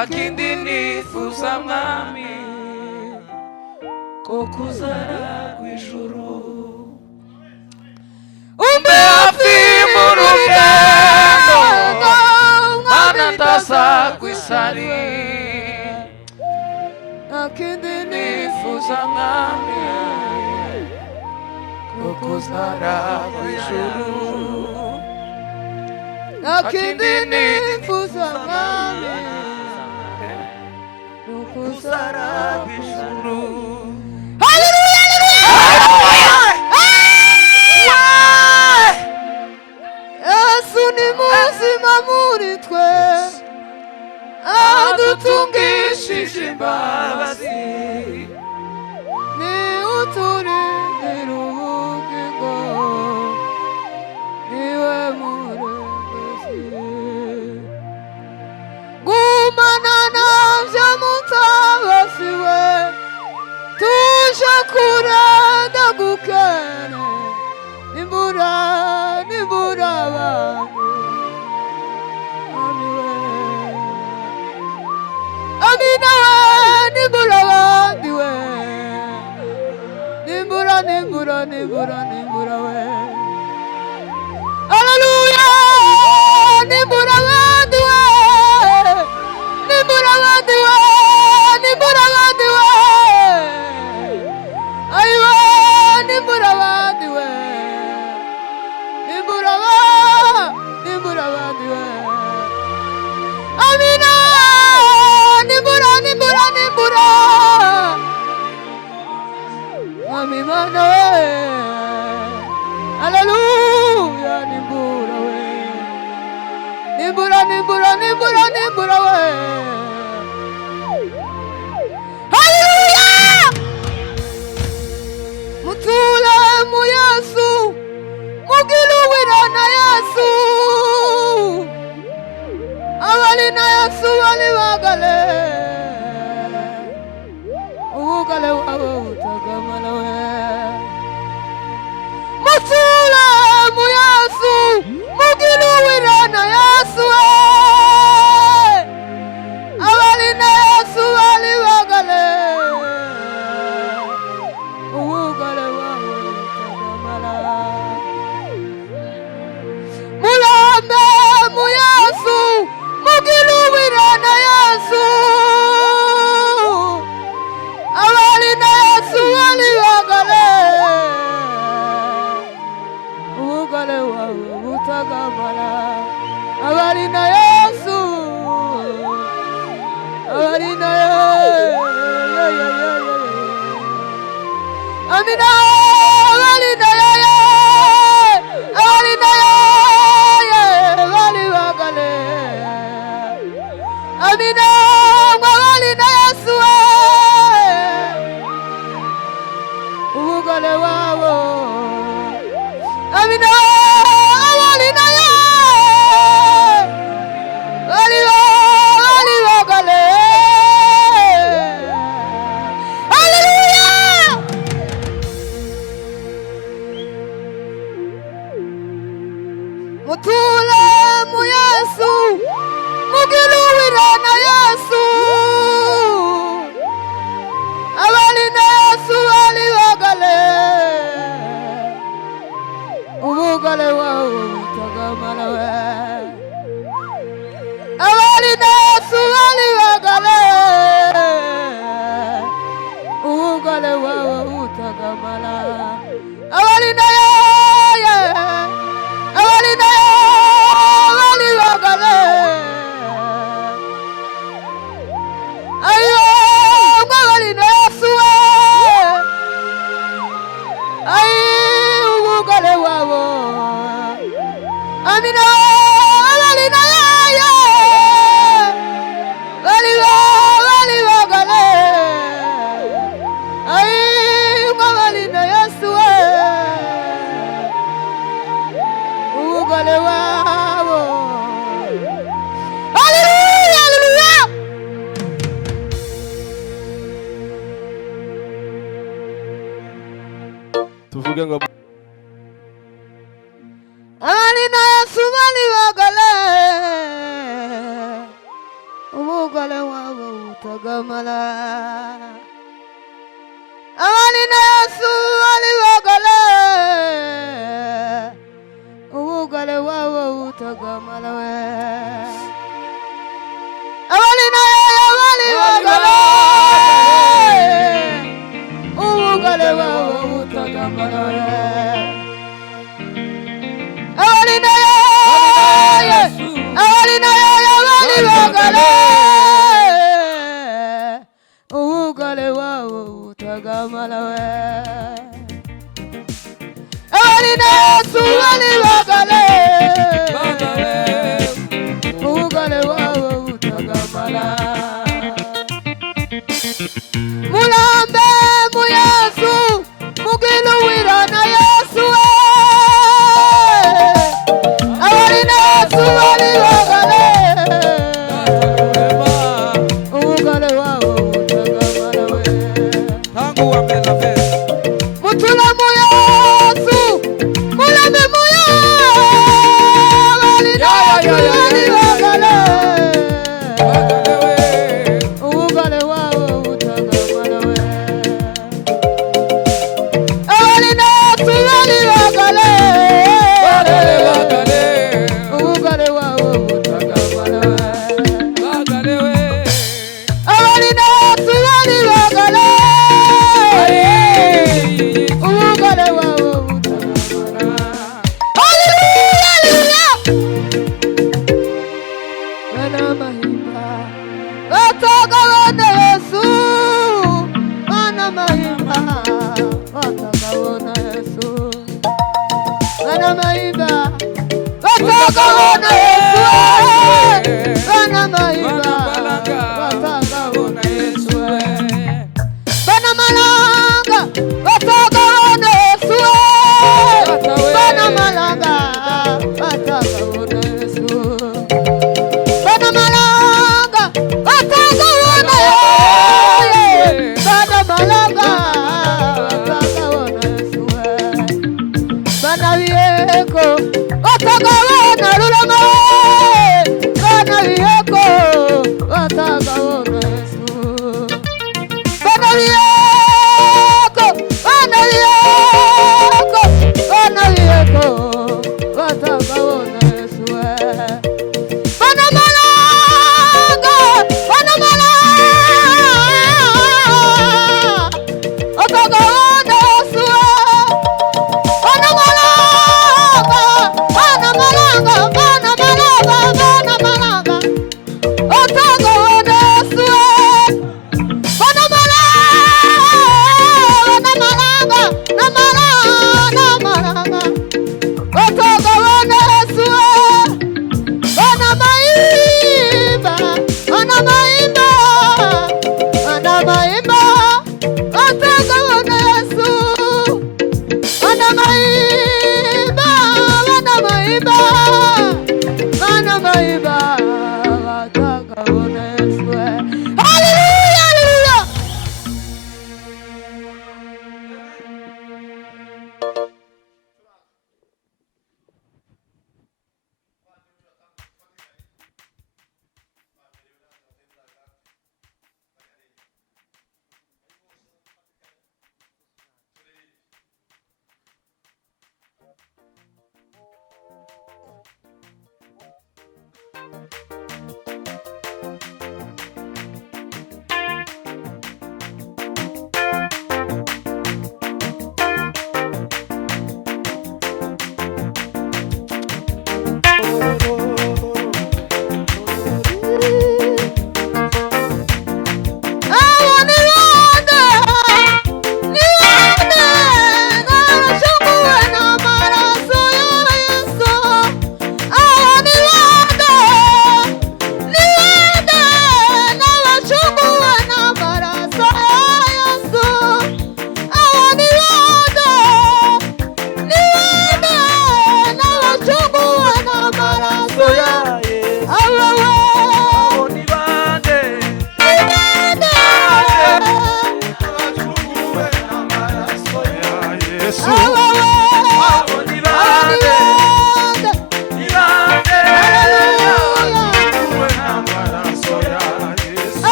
Akindi nifuza mwami ko kuzara kw'ijuru umbe hafi mu rugendo mana ndasa kw'isari akindi nifuza mwami ko kuzara kw'ijuru akindi nifuza mwami kuzara kw'ijuru. Haleluya, haleluya. Yesu ni muzima muri twe adutungishije imbabazi ni uturindira ubugingo niwe murengezi gumana navyo mutabasiwe tuje kurenda gukene nimbura abantu amina nimbura abandi we nimbura we haleluya nimbura abandi we nimbura abandi we ayiwe nimbura abandi we nimbura abandi we amina nimbura amimana we haleluya nimbura we nimbura we haleluya mutule mu Yesu mugiluwira na Yesu abali na Yesu bali bagale ubugale wabo utagamala we mutule mu Yesu mugiluwira na Yesu abali na Yesu bali bagale ubugale wabo utagamala mulambe mu Yesu mugiluwira na Yesu abali na Yesu bali bagale ubugale wabo utagamala abali na Yesu abali na amina abali na bali bagale amina abali na Yesu ubugale wabo amina abali na bali bagale haleluya mutule mu Yesu mugiluwira na Yesu tuvuge ngo Alina Yesu bali bagale umugale wabo utagamala Alina Yesu bali bagale umugale wabo utagamala Alina bali bagale umugale wabo utagamala Ugale wao utagamala we Alina Yesu wali bagale ugale wao utagamala Mulambe mu Yesu mugilu wira na Yesu Alina Yesu wali bagale ugale wao utagamala we tangu wamela fest Mutula mu Yesu mulame mu Yesu Alina Yesu wali bagale ugale wao utagamala we Alina Yesu wali bagale ugale wao utagamala we Alina Yesu wali bagale ugale wao utagamala Hallelujah Wana mahimba watakaona Yesu Wana mahimba watakaona Yesu Wana mahimba watakaona Yesu Wana mahimba watakaona Yesu Bana malanga watakaona Yesu Bana malanga watakaona Yesu Bana malanga watakaona Yesu Bana malanga watakaona Yesu Bana wieko watakaona Lulama